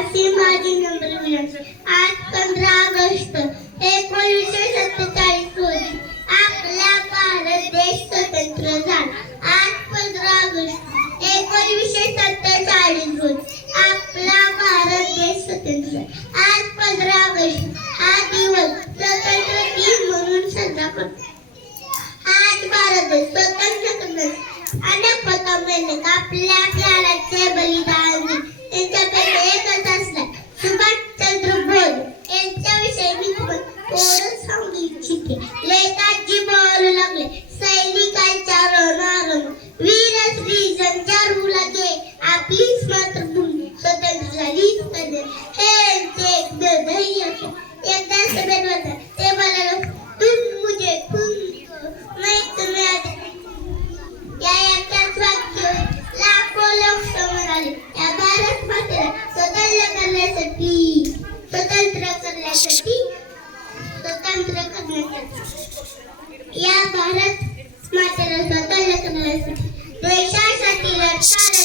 विनाश आज पंधरा ऑगस्ट एकोणीसशे सत्तेचाळीस रोजी आपला भारत देश स्वतंत्र झाला. आज पंधरा ऑगस्ट एकोणीसशे सत्तेचाळीस रोजी आपला भारत देश स्वतंत्र आज पंधरा ऑगस्ट हा दिवस स्वतंत्र दिन म्हणून साजरा करतो. आज भारत देश स्वतंत्र करण्यास अनेक पतंग आपल्या प्राणाचे Girls hungry chicken. स्वतंत्र करण्यासाठी या भारत मातेला स्वतंत्र करण्यासाठी देशासाठी लढणाऱ्या